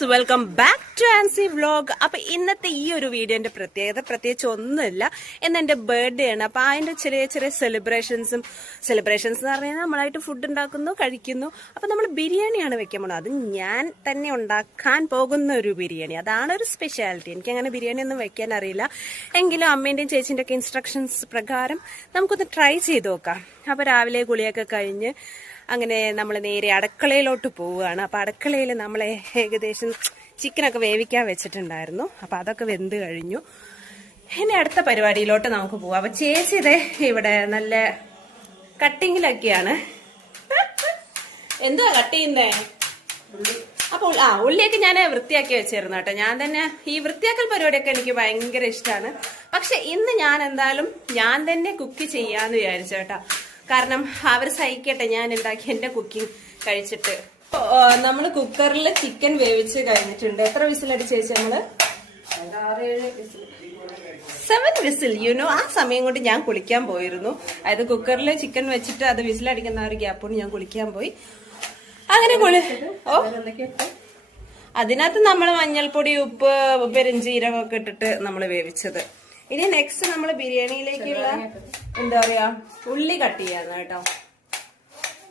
Guys, welcome back to Ancy vlog. അപ്പൊ ഇന്നത്തെ ഈ ഒരു വീഡിയോന്റെ പ്രത്യേകിച്ച് ഒന്നുമില്ല. എന്റെ ബർത്ത്ഡേ ആണ്. അപ്പൊ അതിന്റെ ചെറിയ ചെറിയ സെലിബ്രേഷൻസ് എന്ന് പറഞ്ഞാൽ നമ്മളായിട്ട് ഫുഡ് ഉണ്ടാക്കുന്നു, കഴിക്കുന്നു. അപ്പൊ നമ്മൾ ബിരിയാണിയാണ് വെക്കാൻ പോകുന്നത്. അത് ഞാൻ തന്നെ ഉണ്ടാക്കാൻ പോകുന്ന ഒരു ബിരിയാണി. അതാണ് ഒരു സ്പെഷ്യാലിറ്റി. എനിക്ക് അങ്ങനെ ബിരിയാണി ഒന്നും വെക്കാൻ അറിയില്ല. എങ്കിലും അമ്മേന്റെയും ചേച്ചിന്റെ ഒക്കെ ഇൻസ്ട്രക്ഷൻസ് പ്രകാരം നമുക്കൊന്ന് ട്രൈ ചെയ്ത് നോക്കാം. അപ്പൊ രാവിലെ കുളിയൊക്കെ കഴിഞ്ഞ് അങ്ങനെ നമ്മൾ നേരെ അടുക്കളയിലോട്ട് പോവുകയാണ്. അപ്പൊ അടുക്കളയിൽ നമ്മളെ ഏകദേശം ചിക്കനൊക്കെ വേവിക്കാൻ വെച്ചിട്ടുണ്ടായിരുന്നു. അപ്പൊ അതൊക്കെ വെന്ത് കഴിഞ്ഞു. ഇനി അടുത്ത പരിപാടിയിലോട്ട് നമുക്ക് പോവാം. അപ്പൊ ചേച്ചി ഇതേ ഇവിടെ നല്ല കട്ടിങ്ങിലൊക്കെയാണ്. എന്തുവാ കട്ട് ചെയ്യുന്നേ? അപ്പൊ ഉള്ളിയൊക്കെ ഞാൻ വൃത്തിയാക്കി വെച്ചിരുന്നു കേട്ടോ. ഞാൻ തന്നെ ഈ വൃത്തിയാക്കൽ പരിപാടിയൊക്കെ എനിക്ക് ഭയങ്കര ഇഷ്ടമാണ്. പക്ഷെ ഇന്ന് ഞാൻ എന്തായാലും ഞാൻ തന്നെ കുക്ക് ചെയ്യാന്ന് വിചാരിച്ചു കേട്ടോ. കാരണം അവർ സഹിക്കട്ടെ ഞാൻ ഉണ്ടാക്കി എന്റെ കുക്കിംഗ് കഴിച്ചിട്ട്. നമ്മള് കുക്കറിൽ ചിക്കൻ വേവിച്ച് കഴിഞ്ഞിട്ടുണ്ട്. എത്ര വിസിലടിച്ച് ചേച്ചി? നമ്മള് 7 വിസിൽ. ആ സമയം കൊണ്ട് ഞാൻ കുളിക്കാൻ പോയിരുന്നു. അതായത് കുക്കറിൽ ചിക്കൻ വെച്ചിട്ട് അത് വിസിലടിക്കുന്ന ഒരു ഗ്യാപ്പോണ്ട് ഞാൻ കുളിക്കാൻ പോയി. അങ്ങനെ അതിനകത്ത് നമ്മൾ മഞ്ഞൾപ്പൊടി, ഉപ്പ്, പെരുംജീരകമൊക്കെ ഇട്ടിട്ട് നമ്മൾ വേവിച്ചത്. ഇനി നെക്സ്റ്റ് നമ്മൾ ബിരിയാണിയിലേക്കുള്ള എന്താ പറയാ ഉള്ളി കട്ട് ചെയ്യാന്ന് കേട്ടോ.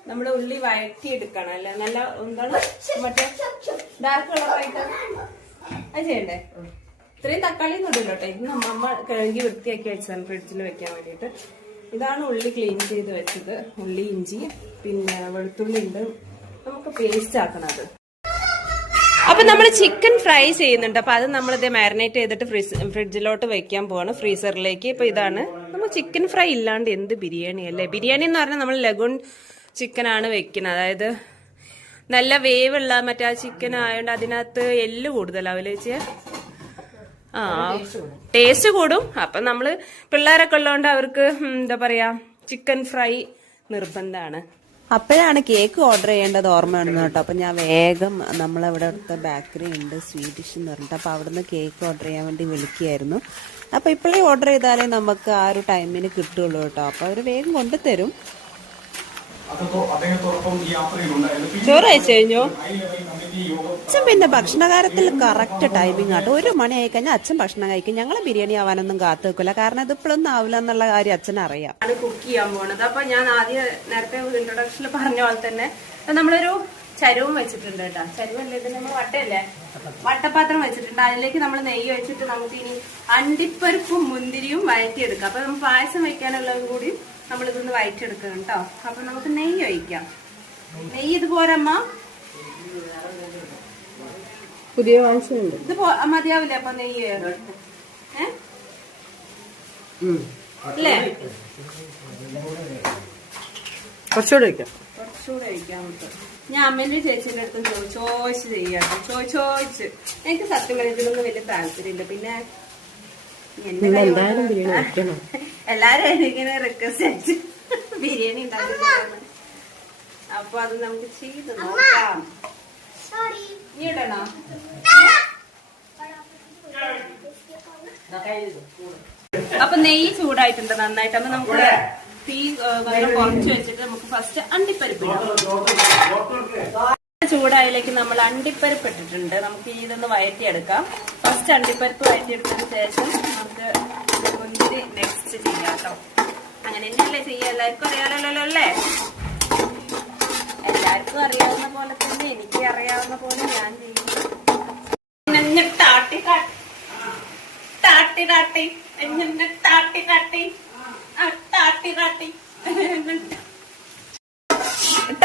നമ്മുടെ ഉള്ളി വഴറ്റി എടുക്കണം. അല്ലെ നല്ല എന്താണ് മറ്റേ ഡാർക്ക് കളറായിട്ട് അത് ചെയ്യണ്ടേ? ഇത്രയും തക്കാളി തൊടില്ലോട്ടെ. ഇത് അമ്മ കഴുകി വൃത്തിയാക്കി വെച്ചതാണ് ഫ്രിഡ്ജിൽ വെക്കാൻ വേണ്ടിയിട്ട്. ഇതാണ് ഉള്ളി ക്ലീൻ ചെയ്ത് വെച്ചത്. ഉള്ളി, ഇഞ്ചി, പിന്നെ വെളുത്തുള്ളി ഉണ്ട്. നമുക്ക് പേസ്റ്റ് ആക്കണത്. അപ്പൊ നമ്മൾ ചിക്കൻ ഫ്രൈ ചെയ്യുന്നുണ്ട്. അപ്പൊ അത് നമ്മളിത് മാരിനേറ്റ് ചെയ്തിട്ട് ഫ്രിഡ്ജിലോട്ട് വെക്കാൻ പോവാണ്, ഫ്രീസറിലേക്ക്. ഇപ്പൊ ഇതാണ് നമ്മൾ ചിക്കൻ ഫ്രൈ ഇല്ലാണ്ട് എന്ത് ബിരിയാണി അല്ലേ? ബിരിയാണി എന്ന് പറഞ്ഞാൽ നമ്മൾ ലഗൂൺ ചിക്കനാണ് വെക്കുന്നത്. അതായത് നല്ല വേവുള്ള മറ്റേ ആ ചിക്കൻ ആയതുകൊണ്ട് അതിനകത്ത് എല്ല് കൂടുതലാവില്ലേ ചേച്ചി? ടേസ്റ്റ് കൂടും. അപ്പൊ നമ്മള് പിള്ളേരൊക്കെ ഉള്ളതുകൊണ്ട് അവർക്ക് എന്താ പറയാ ചിക്കൻ ഫ്രൈ നിർബന്ധമാണ്. അപ്പോഴാണ് കേക്ക് ഓർഡർ ചെയ്യേണ്ടത് ഓർമ്മ വന്നത് കേട്ടോ. അപ്പം ഞാൻ വേഗം നമ്മളവിടെ അടുത്ത ബേക്കറി ഉണ്ട്, സ്വീഡിഷ് എന്ന് പറഞ്ഞിട്ട്. അപ്പോൾ അവിടുന്ന് കേക്ക് ഓർഡർ ചെയ്യാൻ വേണ്ടി വിളിക്കുകയായിരുന്നു. അപ്പോൾ ഇപ്പോഴേ ഓർഡർ ചെയ്താലേ നമുക്ക് ആ ഒരു ടൈമിന് കിട്ടുള്ളൂ കേട്ടോ. അപ്പോൾ അവർ വേഗം കൊണ്ടുതരും. ചോറ് കഴിച്ചു കഴിഞ്ഞു. അച്ഛൻ പിന്നെ ഭക്ഷണകാര്യത്തിൽ കറക്റ്റ് ടൈമിംഗ് ആട്ടോ. 1 മണി ആയി കഴിഞ്ഞാൽ അച്ഛൻ ഭക്ഷണം കഴിക്കും. ഞങ്ങളെ ബിരിയാണി ആവാനൊന്നും കാത്തു വെക്കില്ല. കാരണം ഇത് ഇപ്പോഴൊന്നും ആവില്ല എന്നുള്ള കാര്യം അച്ഛൻ അറിയാം. കുക്ക് ചെയ്യാൻ പോണത്. അപ്പൊ ഞാൻ ആദ്യം നേരത്തെ ഇൻട്രൊഡക്ഷനിൽ പറഞ്ഞ പോലെ തന്നെ നമ്മളൊരു ചരുവും വെച്ചിട്ടുണ്ട് കേട്ടോ. ചരുവല്ലേ ഇത്? നമ്മൾ വട്ടയല്ലേ, വട്ടപാത്രം വെച്ചിട്ടുണ്ട്. അതിലേക്ക് നമ്മൾ നെയ്യ് വെച്ചിട്ട് നമുക്ക് ഇനി അണ്ടിപ്പരിപ്പും മുന്തിരിയും വഴറ്റിയെടുക്കാം. അപ്പൊ നമ്മൾ പായസം വെക്കാനുള്ളതും കൂടി നമ്മളിതൊന്ന് വഴറ്റിയെടുക്കണം കേട്ടോ. അപ്പൊ നമുക്ക് നെയ്യ് ഒഴിക്കാം. നെയ്യ് ഇത് പോരമ്മ? പുതിയ വാങ്ങിച്ചുണ്ട്. ഇത് മതിയാവില്ലേ അപ്പൊ നെയ്യ്? അല്ലേ? കുറച്ചുകൂടെ ഒഴിക്കാം. ഞാൻ അമ്മേന്റെ ചേച്ചിന്റെ അടുത്തും ചോദിച്ച് ചെയ്യാട്ടോ. ചോദിച്ച് എനിക്ക് സത്യം പറഞ്ഞതിലൊന്നും വലിയ താല്പര്യമില്ല. പിന്നെ എല്ലാരും ഇങ്ങനെ റിക്വസ്റ്റ് അയച്ച് ബിരിയാണി ഉണ്ടാക്കുന്നത്. അപ്പൊ അത് നമുക്ക് ചെയ്ത് നോക്കാം. നീ ഇടണോ? അപ്പൊ നെയ്യ് ചൂടായിട്ടുണ്ട് നന്നായിട്ട്. അപ്പൊ നമുക്ക് തീ കുറച്ച് വെച്ചിട്ട് നമുക്ക് ഫസ്റ്റ് അണ്ടിപ്പരിപ്പ് ചൂടായിലേക്ക് നമ്മൾ അണ്ടിപ്പരിപ്പ് ഇട്ടിട്ടുണ്ട്. നമുക്ക് ഇതൊന്ന് വഴറ്റിയെടുക്കാം. ഫസ്റ്റ് അണ്ടിപ്പരിപ്പ് വഴറ്റിയെടുത്തതിന് ശേഷം നമുക്ക് മുന്തിരി നെക്സ്റ്റ് ചെയ്യാം കേട്ടോ. അങ്ങനെ തന്നെയല്ലേ ചെയ്യാം? എല്ലാവർക്കും അറിയാലോ അല്ലേ? എല്ലാവർക്കും അറിയാവുന്ന പോലെ തന്നെ എനിക്ക് അറിയാവുന്ന പോലെ ഞാൻ ചെയ്യും.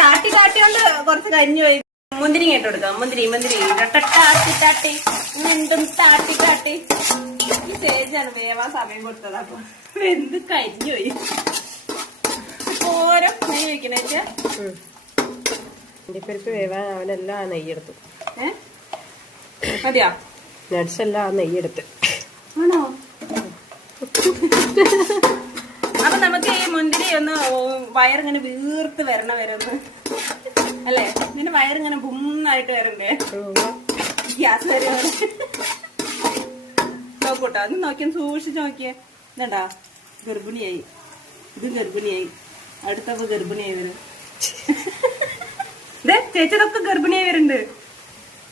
ാട്ടിക്കൊണ്ട് കുറച്ച് കഞ്ഞി പോയി മുന്തിരി കേട്ട് കൊടുക്കാം. മുന്തിരി എന്തും താട്ടി ഈ സ്റ്റേജാണ് വേവാൻ സമയം കൊടുത്തത്. അപ്പൊ എന്ത് കരിഞ്ഞു പോയി. ഓരോ നെയ്യ് വെക്കണേ? അണ്ടിപ്പരിപ്പ് വേവാൻ അവനെല്ലാം നെയ്യെടുത്തു. മതിയാ? നട്സ് എല്ലാം നെയ്യെടുത്ത്. ആണോ? അപ്പൊ നമുക്ക് ഈ മുന്തിരി ഒന്ന് വയറിങ്ങനെ വീർത്ത് വരണ വരെ ഒന്ന് അല്ലേ? ഇങ്ങനെ വയറിങ്ങനെ ബുമ്മായിട്ട് വരണ്ടേ? ഗ്യാസ് വരെ നോക്കൂട്ടോ. ഒന്ന് നോക്കിയാൽ സൂക്ഷിച്ച് നോക്കിയേ. ഇതണ്ടാ ഗർഭിണിയായി. ഇത് ഗർഭിണിയായി. അടുത്തപ്പോ ഗർഭിണിയായി വരും. ചേച്ചിതൊക്കെ ഗർഭിണിയായി വരുന്നുണ്ട്.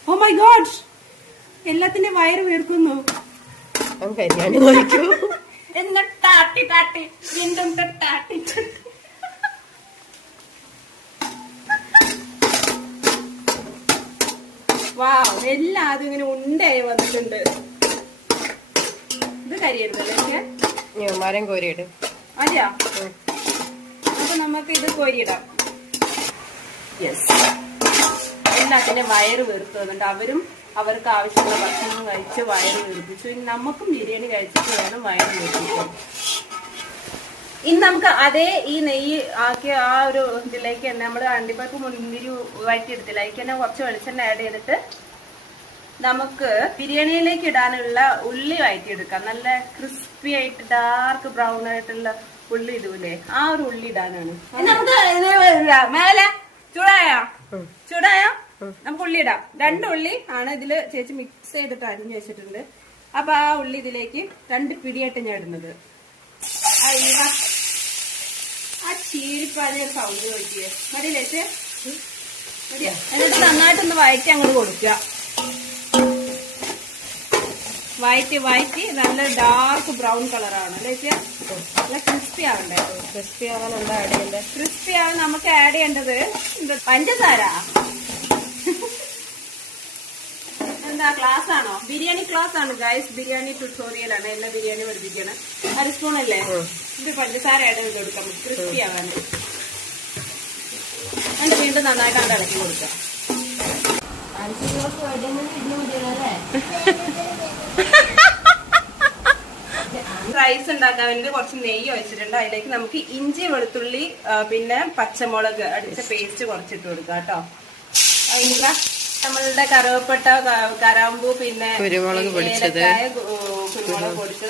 ഓ മൈ ഗോഡ്, എല്ലാത്തിന്റെ വയറ് വീർക്കുന്നു. ബിരിയാണി നോക്കൂ. എന്നിട്ട് ടാട്ടി ടാട്ടി വീണ്ടും ടാട്ടി. വാവ്, എല്ലാം അതും ഇങ്ങനെ ഉണ്ടയായി വന്നിട്ടുണ്ട്. ഇത് കരിയരുതല്ലേ മരം കോരിയിട്. അതെയാ, അപ്പൊ നമുക്ക് ഇത് കോരിയിടാം. യെസ്, എല്ലാത്തിന്റെ വയറ് വീർത്ത് വന്നിട്ട് അവർക്ക് ആവശ്യമുള്ള ഭക്ഷണം കഴിച്ച് വയറ് വീർപ്പിച്ചു. ഇനി നമുക്കും ബിരിയാണി കഴിച്ചിട്ട് വേണം വയറ് വീർപ്പിക്കാൻ. ഇനി നമുക്ക് അതേ ഈ നെയ്യ് ആക്കിയ ആ ഒരു ഇതിലേക്ക് തന്നെ നമ്മൾ അണ്ടിപ്പരിപ്പ് മുന്തിരി വഴറ്റിയെടുത്തില്ല, അതിലേക്ക് തന്നെ കുറച്ച് വെളിച്ചെണ്ണ ആഡ് ചെയ്തിട്ട് നമുക്ക് ബിരിയാണിയിലേക്ക് ഇടാനുള്ള ഉള്ളി വഴറ്റിയെടുക്കാം. നല്ല ക്രിസ്പി ആയിട്ട് ഡാർക്ക് ബ്രൗൺ ആയിട്ടുള്ള ഉള്ളി ഇടൂലേ, ആ ഒരു ഉള്ളി ഇടാനാണ്. നമുക്ക് മേലെ ചൂടായ നമുക്ക് ഉള്ളി ഇടാം. 2 ഉള്ളി ആണ് ഇതില് ചേച്ചി മിക്സ് ചെയ്തിട്ട് അരിഞ്ഞു വെച്ചിട്ടുണ്ട്. അപ്പൊ ആ ഉള്ളി ഇതിലേക്ക് 2 പിടിയായിട്ട് ഞാൻ ഇടുന്നത്. ആ ചീരിപ്പാതെ സൗണ്ട് നോക്കിയേ മതി ചേച്ചി. എന്നിട്ട് നന്നായിട്ടൊന്ന് വഴറ്റി അങ്ങോട്ട് കൊടുക്കുക. വഴറ്റി നല്ല ഡാർക്ക് ബ്രൗൺ കളറാണ് അല്ലേ ചേച്ചി? നല്ല ക്രിസ്പി ആവണ്ടേ? ക്രിസ്പി ആവാൻ എന്താ ആഡ് ചെയ്യേണ്ടത്? ക്രിസ്പി ആവാൻ നമുക്ക് ആഡ് ചെയ്യേണ്ടത് പഞ്ചസാര. എന്താ ക്ലാസ് ആണോ? ബിരിയാണി ക്ലാസ് ആണ് ഗൈസ്, ബിരിയാണി ട്യൂട്ടോറിയൽ ആണ്. എല്ലാ ബിരിയാണി പഠിപ്പിക്കണം. 1 സ്പൂൺ അല്ലേ? ഇത് പഞ്ചസാര ആഡ് ചെയ്ത് കൊടുക്കാം ക്രിസ്പി ആവാൻ. എന്നിട്ട് വീണ്ടും നന്നായിട്ട് അവിടെ ഇളക്കി കൊടുക്കാം. റൈസ് ഉണ്ടാക്കാൻ വേണ്ടി കുറച്ച് നെയ്യ് ഒഴിച്ചിട്ടുണ്ട്. അതിലേക്ക് നമുക്ക് ഇഞ്ചി വെളുത്തുള്ളി പിന്നെ പച്ചമുളക് അടിച്ച പേസ്റ്റ് കുറച്ചിട്ട് കൊടുക്കാം കേട്ടോ. അതിനുള്ള നമ്മളുടെ കറുവപ്പട്ട കറാമ്പൂ പിന്നെ കുരുമുളക് പൊടിച്ചത്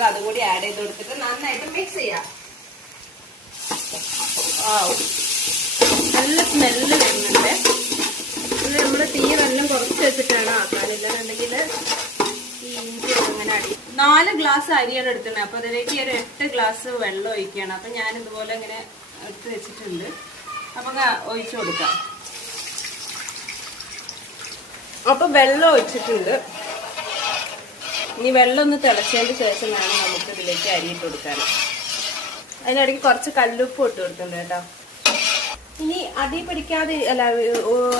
അതുകൂടി ആഡ് ചെയ്ത് കൊടുത്തിട്ട് നന്നായിട്ട് മിക്സ് ചെയ്യാം. നല്ല സ്മെല്ല് വരുന്നുണ്ട്. ഇത് നമ്മള് തീ വെള്ളം കുറച്ച് വെച്ചിട്ടാണ് ആക്കാനില്ലെന്നുണ്ടെങ്കിൽ ഈ ഇഞ്ചി അങ്ങനെ അടി. 4 ഗ്ലാസ് അരിയാണ് എടുത്തത്. അപ്പൊ അതിലേക്ക് ഒരു 8 ഗ്ലാസ് വെള്ളം ഒഴിക്കുകയാണ്. അപ്പൊ ഞാൻ ഇതുപോലെ ഇങ്ങനെ എടുത്ത് വെച്ചിട്ടുണ്ട്. അപ്പൊ ഒഴിച്ചു കൊടുക്കാം. അപ്പൊ വെള്ളം ഒഴിച്ചിട്ടുണ്ട്. ഇനി വെള്ളം ഒന്ന് തിളച്ചതിന് ശേഷം വേണം നമുക്ക് ഇതിലേക്ക് അരിയിട്ട് കൊടുക്കാൻ. അതിനിടയ്ക്ക് കുറച്ച് കല്ലുപ്പ് ഇട്ട് കൊടുക്കുന്നുണ്ട് കേട്ടോ. ഇനി അടി പിടിക്കാതെ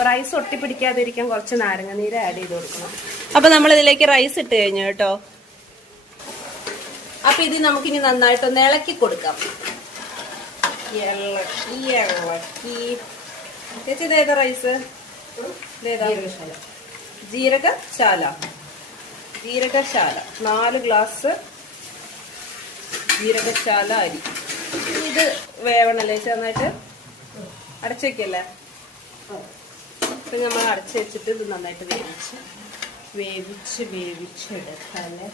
റൈസ് ഒട്ടി പിടിക്കാതെ ഇരിക്കാൻ കുറച്ച് നാരങ്ങ നീര് ആഡ് ചെയ്ത് കൊടുക്കണം. അപ്പൊ നമ്മൾ ഇതിലേക്ക് റൈസ് ഇട്ട് കഴിഞ്ഞു കേട്ടോ. അപ്പൊ ഇത് നമുക്കിനി നന്നായിട്ടൊന്ന് ഇളക്കി കൊടുക്കാം. ഇളക്കി ചേച്ചി ഇതേതാ റൈസ്? ഇതേതാ? ജീരകശാല 4 ഗ്ലാസ് ജീരകശാല അരി. ഇത് വേവണല്ലേ നന്നായിട്ട്? അടച്ചു വെക്കല്ലേ? അപ്പൊ നമ്മൾ അടച്ചു വെച്ചിട്ട് ഇത് നന്നായിട്ട് വേവിച്ചെടുക്കാല്ലേ.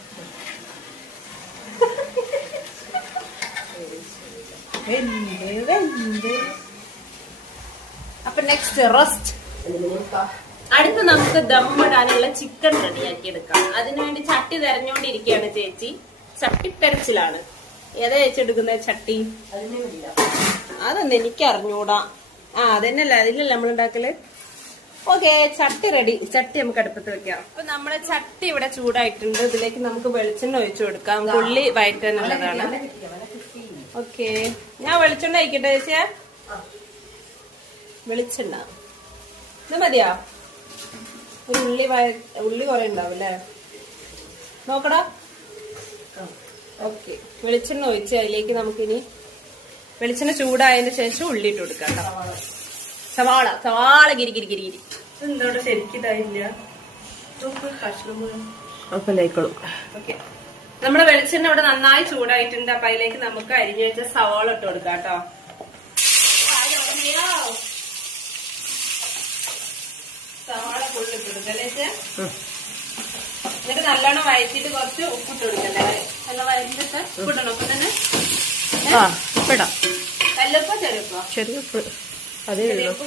അപ്പൊ നെക്സ്റ്റ് റസ്റ്റ്. അടുത്ത് നമുക്ക് ദമ്മിടാനുള്ള ചിക്കൻ റെഡിയാക്കി എടുക്കാം. അതിനുവേണ്ടി ചട്ടി തെരഞ്ഞോണ്ടിരിക്കുകയാണ് ചേച്ചി. ചട്ടി തെരച്ചിലാണ്. ഏതാ ചേച്ചി എടുക്കുന്നത് ചട്ടി? അതൊന്നും എനിക്ക് അറിഞ്ഞൂടാ. അതന്നെയല്ല, അതിലല്ല നമ്മൾ ഉണ്ടാക്കല്. ഓക്കെ, ചട്ടി റെഡി. ചട്ടി നമുക്ക് അടുപ്പത്ത് വെക്കാം. അപ്പൊ നമ്മുടെ ചട്ടി ഇവിടെ ചൂടായിട്ടുണ്ട്. ഇതിലേക്ക് നമുക്ക് വെളിച്ചെണ്ണ ഒഴിച്ചു കൊടുക്കാം. ഉള്ളി വയറ്റാനുള്ളതാണ്. ഓക്കെ, ഞാൻ വെളിച്ചെണ്ണ ഒഴിക്കട്ടെ ചേച്ചിയാ? വെളിച്ചെണ്ണ ഇത് മതിയാ? ഒരു ഉള്ളി കുറെ ഉണ്ടാവും അല്ലേ? നോക്കടാ. ഓക്കെ, വെളിച്ചെണ്ണ ഒഴിച്ച് അതിലേക്ക് നമുക്കിനി വെളിച്ചെണ്ണ ചൂടായതിന് ശേഷം ഉള്ളി ഇട്ട് കൊടുക്കാം. സവാള ഗിരി എന്തോടെ ശരിക്കിതായില്ല. കഷ്ണം ഓക്കെ, നമ്മുടെ വെളിച്ചെണ്ണ ഇവിടെ നന്നായി ചൂടായിട്ടുണ്ട്. അപ്പൊ അതിലേക്ക് നമുക്ക് അരിഞ്ഞു വെച്ച സവാള ഇട്ട് കൊടുക്കാം കേട്ടോ. സവാള ഫുള്ള് ഇട്ട് കൊടുക്കല്ലേ? എന്നിട്ട് നല്ലോണം വഴറ്റിട്ട് കുറച്ച് ഉപ്പിട്ട് കൊടുക്കല്ലേ? നല്ല വഴറ്റിട്ട് ഉപ്പിടണം. ഒപ്പം തന്നെ കല്ലുപ്പോ ചെറിയുപ്പോ? ചെറിയുപ്പ്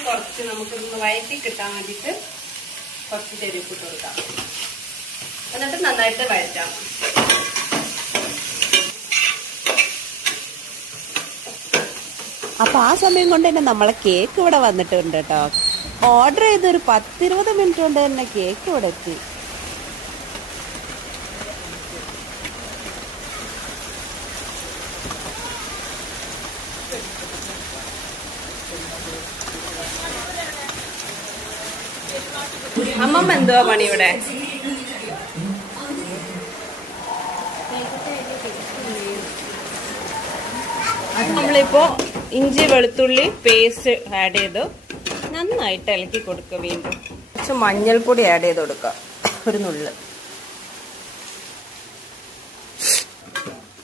കുറച്ച് നമുക്ക് വഴറ്റി കിട്ടാൻ വേണ്ടിട്ട് കുറച്ച് ചെറിയുപ്പ് ഇട്ട് കൊടുക്കാം. എന്നിട്ട് നന്നായിട്ട് വഴറ്റാം. അപ്പൊ ആ സമയം കൊണ്ട് തന്നെ നമ്മളെ കേക്ക് ഇവിടെ വന്നിട്ടുണ്ട് കേട്ടോ. ഓർഡർ ചെയ്തൊരു 10-20 മിനിറ്റ് കൊണ്ട് തന്നെ കേക്ക് ഇവിടെ എത്തി. അമ്മമ്മ എന്തുവാ പണി ഇവിടെ? നമ്മളിപ്പോ ഇഞ്ചി വെളുത്തുള്ളി പേസ്റ്റ് ആഡ് ചെയ്തു നന്നായിട്ട് ഇളക്കി കൊടുക്കുക. വീണ്ടും കുറച്ച് മഞ്ഞൾപ്പൊടി ആഡ് ചെയ്ത് കൊടുക്കുക, ഒരു നുള്ള്.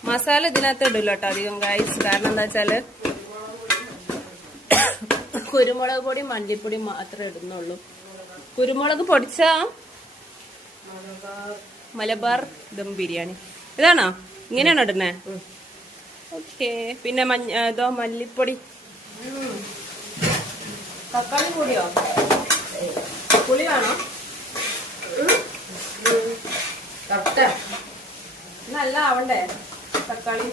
മസാല ഇതിനകത്ത് ഇടില്ല കേട്ടോ അധികം ഗൈസ്, കാരണം എന്താ വെച്ചാല് കുരുമുളക് പൊടി മല്ലിപ്പൊടി മാത്രമേ ഇടുന്നുള്ളൂ. കുരുമുളക് പൊടിച്ച മലബാർ ദം ബിരിയാണി ഇതാണോ? ഇങ്ങനെയാണോ ഇടുന്നേ? ഓക്കെ. പിന്നെ ഇതോ മല്ലിപ്പൊടി, തക്കാളി പൊടിയോ? പുളി വേണോ? നല്ല ആവണ്ടേ തക്കാളി?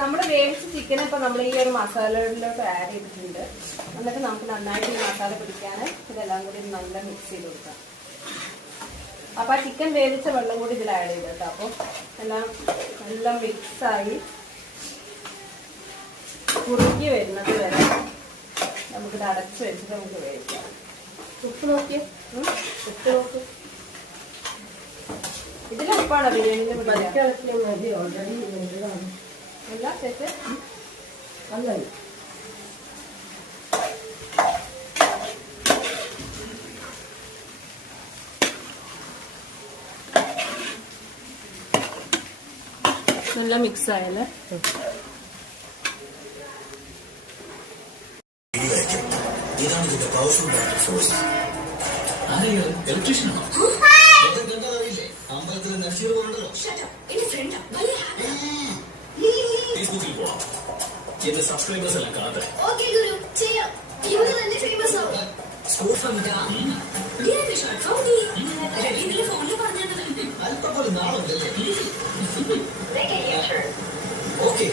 നമ്മള് വേവിച്ച ചിക്കൻ ഇപ്പൊ നമ്മൾ ഈ ഒരു മസാലയിലോട്ട് ആഡ് ചെയ്തിട്ടുണ്ട്. എന്നിട്ട് നമുക്ക് നന്നായിട്ട് ഈ മസാല പിടിക്കാൻ ഇതെല്ലാം കൂടി നല്ല മിക്സ് ചെയ്ത് കൊടുക്കാം. അപ്പൊ ആ ചിക്കൻ വേവിച്ച വെള്ളം കൂടി ഇതിൽ ആഡ് ചെയ്ത് കേട്ടോ. അപ്പൊ എല്ലാം നല്ല മിക്സായി കുറുക്കി വരുന്നത് വരെ നമുക്കിത് അടച്ചു വെച്ചിട്ട് നമുക്ക് വേവിക്കാം. ഉപ്പ് നോക്കിയേ, ഉപ്പ് നോക്ക്. ഇതിലുപ്പാണോ ബിരിയാണിയിൽ? എല്ലാം സെറ്റ് നല്ല നല്ല മിക്സ് ആയല്ലേ. സബ്സ്ക്രൈബേഴ്സ് എല്ലാം കാണട്ടെ. അല്പം പോലും നാളുണ്ടല്ലേ? ഓക്കെ.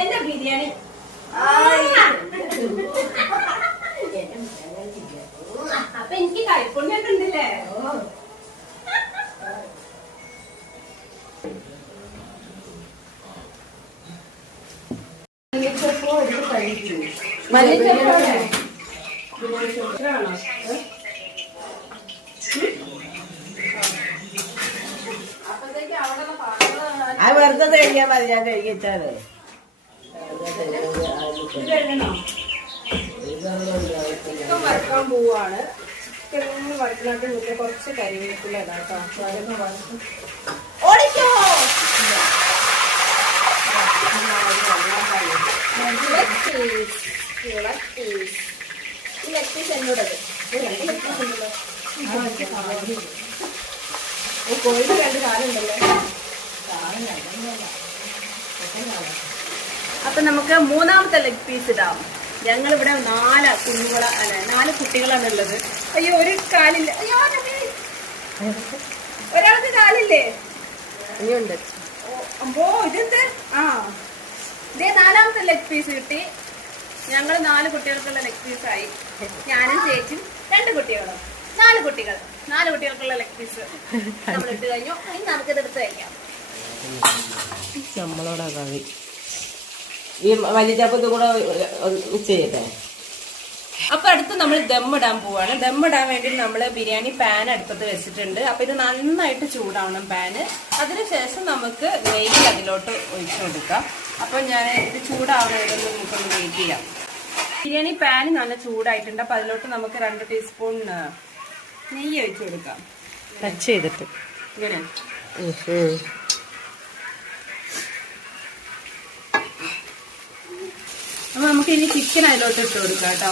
എന്റെ ബിരിയാണി അപ്പൊ എനിക്ക് കൈപ്പുണ്യൊക്കെ ഉണ്ടല്ലേ? അത് വെറുതെ കഴിക്കാൻ മതി, ഞാൻ കഴിക്കാണ്. വറുക്കാൻ പോവാണ്. ചിക്കൻ വറുക്കിനായിട്ട് മുന്നേ കുറച്ച് കരിവേപ്പില ഇതാട്ടോ. ഓടിക്കോ. എന്നോടത് കോഴിയുടെ 2 കാലുണ്ടല്ലോ. അപ്പൊ നമുക്ക് മൂന്നാമത്തെ ലെഗ് പീസ് ഇടാം. ഞങ്ങളിവിടെ 4 കുട്ടികളാണ് ഉള്ളത്. അയ്യോ, ഒരു കാലില്ല. അയ്യോ, ഒരാൾക്ക് കാലില്ലേ? ഇനിയുണ്ട്. അമ്പോ, ഇതെന്ത്? ഇതേ 4ാമത്തെ ലെഗ് പീസ് കിട്ടി. ഞങ്ങൾ 4 കുട്ടികൾക്കുള്ള ലെഗ് പീസായി. ഞാനും ചേച്ചിയും 2 കുട്ടികളും 4 കുട്ടികൾ. 4 കുട്ടികൾക്കുള്ള ലെഗ് പീസ് നമ്മൾ ഇട്ട് കഴിഞ്ഞു. ഇനി നമുക്കിത് എടുത്ത് കഴിക്കാം. നമ്മളോടാ കളി. ഈ വലിച്ചപ്പത്ത് കൂടെ ചെയ്യട്ടെ. അപ്പൊ അടുത്ത് നമ്മൾ ദമ്മിടാൻ പോവാണ്. ദമ്മിടാൻ വേണ്ടി നമ്മൾ ബിരിയാണി പാൻ അടുപ്പത്ത് വെച്ചിട്ടുണ്ട്. അപ്പൊ ഇത് നന്നായിട്ട് ചൂടാവണം പാന്. അതിനുശേഷം നമുക്ക് നെയ്യ് അതിലോട്ട് ഒഴിച്ചു കൊടുക്കാം. അപ്പൊ ഞാൻ ഇത് ചൂടാവുന്നതൊന്ന് നമുക്കൊന്ന് വെയിറ്റ് ചെയ്യാം. ബിരിയാണി പാൻ നല്ല ചൂടായിട്ടുണ്ട്. അപ്പൊ അതിലോട്ട് നമുക്ക് 2 ടീസ്പൂൺ നെയ്യ് ഒഴിച്ചു കൊടുക്കാം. ടച്ച് ചെയ്തിട്ട് ഇങ്ങനെ. അപ്പൊ നമുക്ക് ഇനി ചിക്കൻ അതിലോട്ട് ഇട്ട് കൊടുക്കാം കേട്ടോ.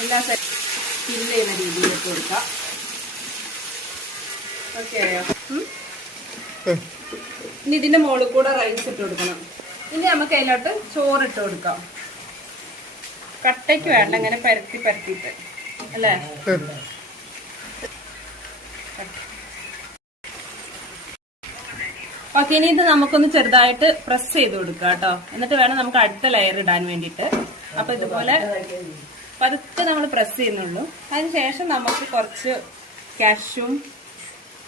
എല്ലാ ഫില്ല് ചെയ്യുന്ന രീതിയിൽ ഇട്ട് കൊടുക്കാം. ഓക്കെ ആയോ? ഇനി ഇതിന്റെ മുകളിൽ കൂടെ റൈസ് ഇട്ട് കൊടുക്കണം. ഇനി നമുക്ക് അതിലോട്ട് ചോറ് ഇട്ട് കൊടുക്കാം. കട്ടയ്ക്ക് വേണ്ട, ഇങ്ങനെ പരത്തി പരത്തിയിട്ട് അല്ലേ? ഓക്കെ, ഇനി ഇത് നമുക്കൊന്ന് ചെറുതായിട്ട് പ്രസ് ചെയ്ത് കൊടുക്കാം കേട്ടോ. എന്നിട്ട് വേണം നമുക്ക് അടുത്ത ലെയർ ഇടാൻ വേണ്ടിയിട്ട്. അപ്പൊ ഇതുപോലെ പതുക്കെ നമ്മൾ പ്രസ് ചെയ്യുന്നുള്ളൂ. അതിനുശേഷം നമുക്ക് കുറച്ച് കാഷ്യും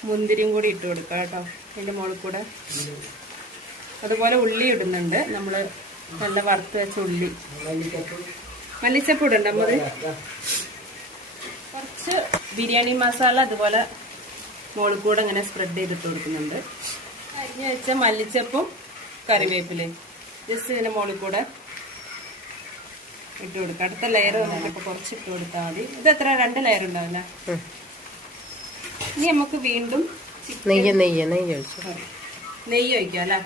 മുന്തിരിയും കൂടി ഇട്ട് കൊടുക്കാം കേട്ടോ ഇതിന്റെ മുകളിൽ കൂടെ. അതുപോലെ ഉള്ളി ഇടുന്നുണ്ട് നമ്മള്, നല്ല വറുത്ത് വെച്ച ഉള്ളി. മല്ലിച്ചപ്പ് ഇടണ്ട നമ്മൾ. കുറച്ച് ബിരിയാണി മസാല അതുപോലെ മുകളിൽ കൂടെ ഇങ്ങനെ സ്പ്രെഡ് ചെയ്തിട്ട് കൊടുക്കുന്നുണ്ട്. അരിഞ്ഞ് വെച്ച മല്ലിച്ചപ്പും കറിവേപ്പിലയും ജസ്റ്റ് ഇതിന്റെ മുകളിൽ കൂടെ ഇട്ട് കൊടുക്കുക. അടുത്ത ലെയർ വന്നിട്ട് ഇപ്പൊ കുറച്ച് ഇട്ട് കൊടുത്താൽ മതി. ഇത് എത്ര 2 ലെയർ ഉണ്ടാവില്ല. ഇനി നമുക്ക് വീണ്ടും നെയ്യ് ഒഴിക്കാം അല്ലേ?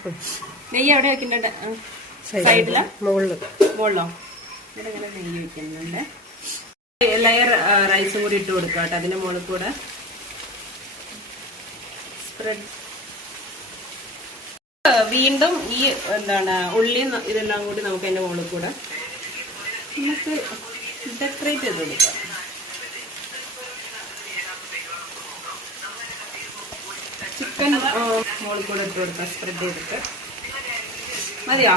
നെയ്യ് എവിടെ വെക്കുന്നുണ്ട്? സൈഡിലാ? മുകളിലോ? ഇവിടെ ഇങ്ങനെ നെയ്യ് വെക്കുന്നുണ്ട്. ലെയർ റൈസും കൂടി ഇട്ട് കൊടുക്കാം കേട്ടോ അതിന്റെ മുകളിൽ കൂടെ. സ്പ്രെഡ്. വീണ്ടും ഈ എന്താണ് ഉള്ളി ഇതെല്ലാം കൂടി നമുക്ക് അതിന്റെ മുകളിൽ കൂടെ നമുക്ക് ഡെക്കറേറ്റ് ചെയ്ത് കൊടുക്കാം. ചിക്കൻ മുകളിൽ കൂടെ ഇട്ട് കൊടുക്കാം സ്പ്രെഡ് ചെയ്തിട്ട്. മതിയോ?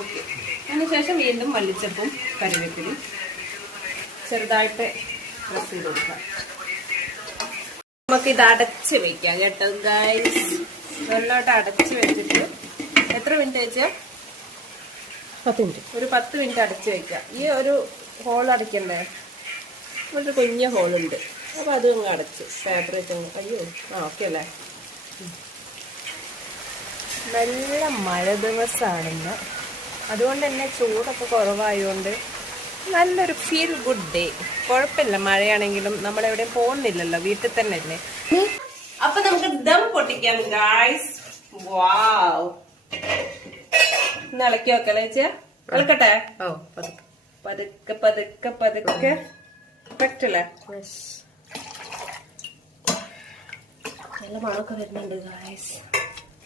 ഓക്കെ. അതിനുശേഷം വീണ്ടും മല്ലിച്ചപ്പും കറിവേപ്പിലും ചെറുതായിട്ട് പ്രസ് ചെയ്ത് കൊടുക്കാം. നമുക്കിത് അടച്ച് വെക്കാം കേട്ടോ ഗൈസ്. വെള്ളമായിട്ട് അടച്ച് വെച്ചിട്ട് എത്ര മിനിറ്റ് വെച്ചാൽ? 10 മിനിറ്റ്. ഒരു 10 മിനിറ്റ് അടച്ച് വെക്കാം. ഈ ഒരു ഹോൾ അടയ്ക്കണ്ടേ? ഒരു കുഞ്ഞ ഹോളുണ്ട്, അപ്പൊ അത് അങ്ങ് അടച്ച് പേപ്പർ വെച്ച്. അയ്യോ, ഓക്കെ അല്ലേ? നല്ല മഴ ദിവസമാണെന്ന്, അതുകൊണ്ട് തന്നെ ചൂടൊക്കെ കുറവായതുകൊണ്ട് നല്ലൊരു ഫീൽ ഗുഡ് ഡേ. കുഴപ്പമില്ല, മഴയാണെങ്കിലും നമ്മളെവിടെയും പോകുന്നില്ലല്ലോ, വീട്ടിൽ തന്നെ അല്ലേ. അപ്പൊ നമുക്ക് ദം പൊട്ടിക്കാം ഗായ്സ്. വാവ്, ഇളക്കി വെക്കല്ലേ ചേച്ചിയാ? ഇളക്കട്ടെ? പതുക്കെ പതുക്കെ പതുക്കെ പറ്റല്ലേ? നല്ല മണമൊക്കെ വരുന്നുണ്ട് ഗായ്സ്.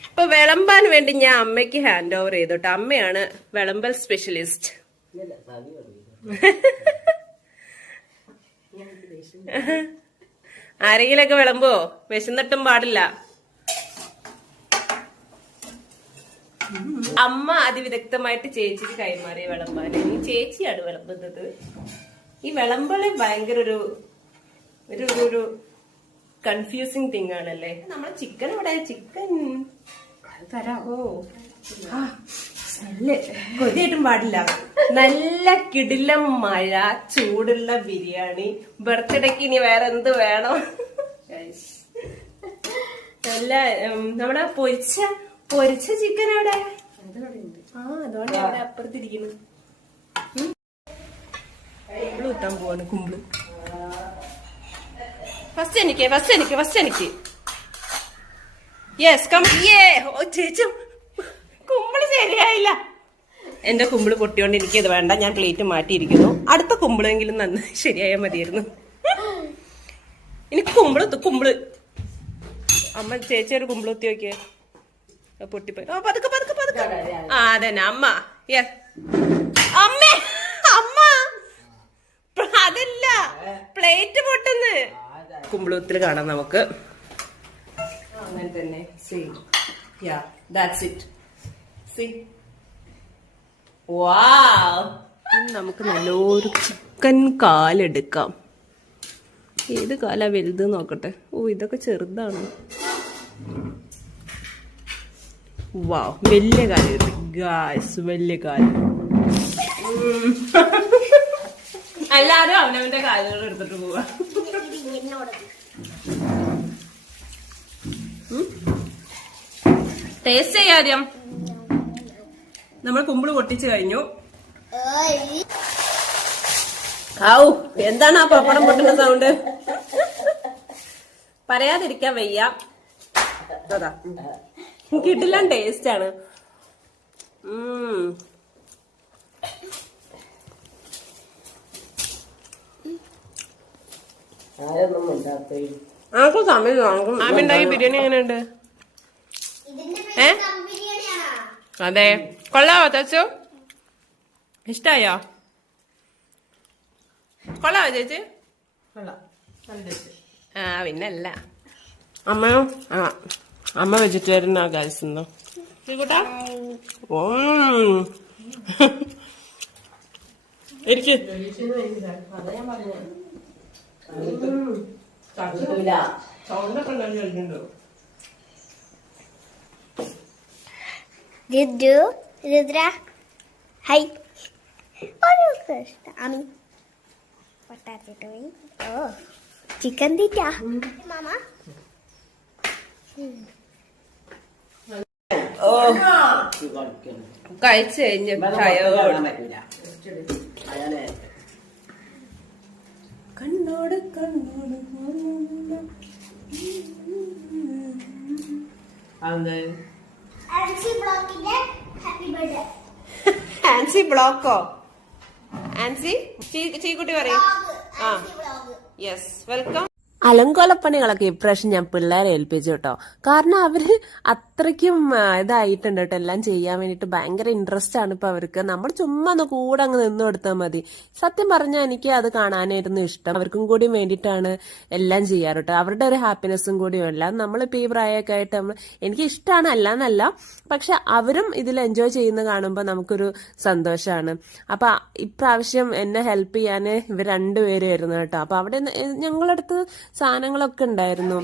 ഇപ്പൊ വിളമ്പാൻ വേണ്ടി ഞാൻ അമ്മയ്ക്ക് ഹാൻഡ് ഓവർ ചെയ്തോട്ടെ. അമ്മയാണ് വിളമ്പൽ സ്പെഷ്യലിസ്റ്റ്. ആരെങ്കിലൊക്കെ വിളമ്പോ? വിശന്നിട്ടും പാടില്ല. അമ്മ അതിവിദഗ്ധമായിട്ട് ചേച്ചിക്ക് കൈമാറിയ വിളമ്പാന്. ഈ ചേച്ചിയാണ് വിളമ്പുന്നത്. ഈ വിളമ്പല് ഭയങ്കര ഒരു കൺഫ്യൂസിങ് തിങ് ആണല്ലേ. നമ്മളെ ചിക്കൻ ഇവിടെ, ചിക്കൻ തരാമോ? കൊതിയായിട്ടും പാടില്ല. നല്ല കിടിലം മഴ, ചൂടുള്ള ബിരിയാണി, ബർത്ത്ഡേക്ക് ഇനി വേറെ എന്ത് വേണം? നല്ല നമ്മുടെ പൊരിച്ച ചിക്കൻ അവിടെ. അതുകൊണ്ട് അവിടെ അപ്പുറത്തിരിക്കുന്നു. കുമ്പിള് കുത്താൻ പോവാണ്. കുമ്പിള് ഫസ്റ്റ് എനിക്ക്. Yes come. ഓ ചേച്ചി, കുമ്പിള് ശരിയായില്ല. എന്റെ കുമ്പിള് പൊട്ടിയോണ്ട് എനിക്കത് വേണ്ട, ഞാൻ പ്ലേറ്റ് മാറ്റിയിരിക്കുന്നു. അടുത്ത കുമ്പിളെങ്കിലും നന്നായി ശരിയായാൽ മതിയായിരുന്നു. എനിക്ക് കുമ്പിള് അമ്മ ചേച്ചി ഒരു കുമ്പിള് കുത്തി നോക്കിയേ, പൊട്ടിപ്പോയി. പതുക്കെ ആ അതന്നെ അമ്മ. യെസ് അമ്മ അതല്ല, പ്ലേറ്റ് പൊട്ടുന്ന്. കുമ്പിളുത്തില് കാണാം നമുക്ക്. അങ്ങനെ തന്നെ. നമുക്ക് നല്ലൊരു ചിക്കൻ കാലെടുക്കാം. ഏത് കാലാ വലുത് നോക്കട്ടെ. ഓ ഇതൊക്കെ ചെറുതാണ്. വാവ്, വലിയ കാല് കിട്ടി ഗായ്സ്, വലിയ കാല്. എല്ലാരും അവനവന്റെ കാലുകൾ എടുത്തിട്ട് പോവാ. ടേസ്റ്റ് ചെയ്യാദ്യം. നമ്മൾ കുമ്പിള് പൊട്ടിച്ചു കഴിഞ്ഞു. ഔ, എന്താണ് ആ പപ്പടം പൊട്ടുന്ന സൗണ്ട്? പറയാതിരിക്കാൻ വയ്യ. അതാ കിട്ടില്ല, ടേസ്റ്റ് ആണ്. ആർക്കും സമയം. ആമിണ്ടാക്കി ബിരിയാണി എങ്ങനെയുണ്ട്? അതെ, കൊള്ളാവോ തച്ചു? ഇഷ്ടായോ? കൊള്ളാവോ ചേച്ചി? ആ പിന്നല്ല. അമ്മയോ? ആ അമ്മ വെജിറ്റേറിയൻ ആ ഗൈസ് എന്തോ കൂട്ടാ. ഓ എനിക്ക് Riddu, Rudra, hi. Oh, Krishna, Ami. What are you doing? Oh, chicken tikka. Mama. കഴിച്ചു കഴിഞ്ഞ് കണ്ണോട് കണ്ണോട് Nancy Blocky, happy birthday. Ancy ബ്ലോക്കോ? Ancy ചീക്കുട്ടി പറയും. ആ യെസ് വെൽക്കം. അലങ്കോലപ്പണികളൊക്കെ ഇപ്രാവശ്യം ഞാൻ പിള്ളേരെ ഏൽപ്പിച്ചു കേട്ടോ. കാരണം അവര് അത്രയ്ക്കും ഇതായിട്ടുണ്ട് കേട്ടോ. എല്ലാം ചെയ്യാൻ വേണ്ടിട്ട് ഭയങ്കര ഇൻട്രസ്റ്റ് ആണ് ഇപ്പൊ അവർക്ക്. നമ്മൾ ചുമ്മാ ഒന്ന് കൂടെ അങ്ങ് നിന്ന് കൊടുത്താൽ മതി. സത്യം പറഞ്ഞാൽ എനിക്ക് അത് കാണാനായിരുന്നു ഇഷ്ടം. അവർക്കും കൂടി വേണ്ടിയിട്ടാണ് എല്ലാം ചെയ്യാറ് കേട്ടോ. അവരുടെ ഒരു ഹാപ്പിനെസ്സും കൂടിയും അല്ല. നമ്മളിപ്പോ ഈ പ്രായമൊക്കെ ആയിട്ട് എനിക്ക് ഇഷ്ടമാണ് അല്ലാന്നല്ല, പക്ഷെ അവരും ഇതിൽ എൻജോയ് ചെയ്യുന്ന കാണുമ്പോൾ നമുക്കൊരു സന്തോഷമാണ്. അപ്പൊ ഇപ്രാവശ്യം എന്നെ ഹെൽപ്പ് ചെയ്യാന് ഇവർ രണ്ടുപേരും ആയിരുന്നു കേട്ടോ. അപ്പൊ അവിടെ ഞങ്ങളടുത്ത് സാധനങ്ങളൊക്കെ ഉണ്ടായിരുന്നു.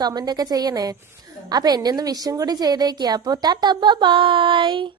കമന്റ് ഒക്കെ ചെയ്യണേ. അപ്പൊ എന്നെ ഒന്ന് വിഷും കൂടി ചെയ്തേക്ക്. അപ്പൊ ടാറ്റാ ബൈ.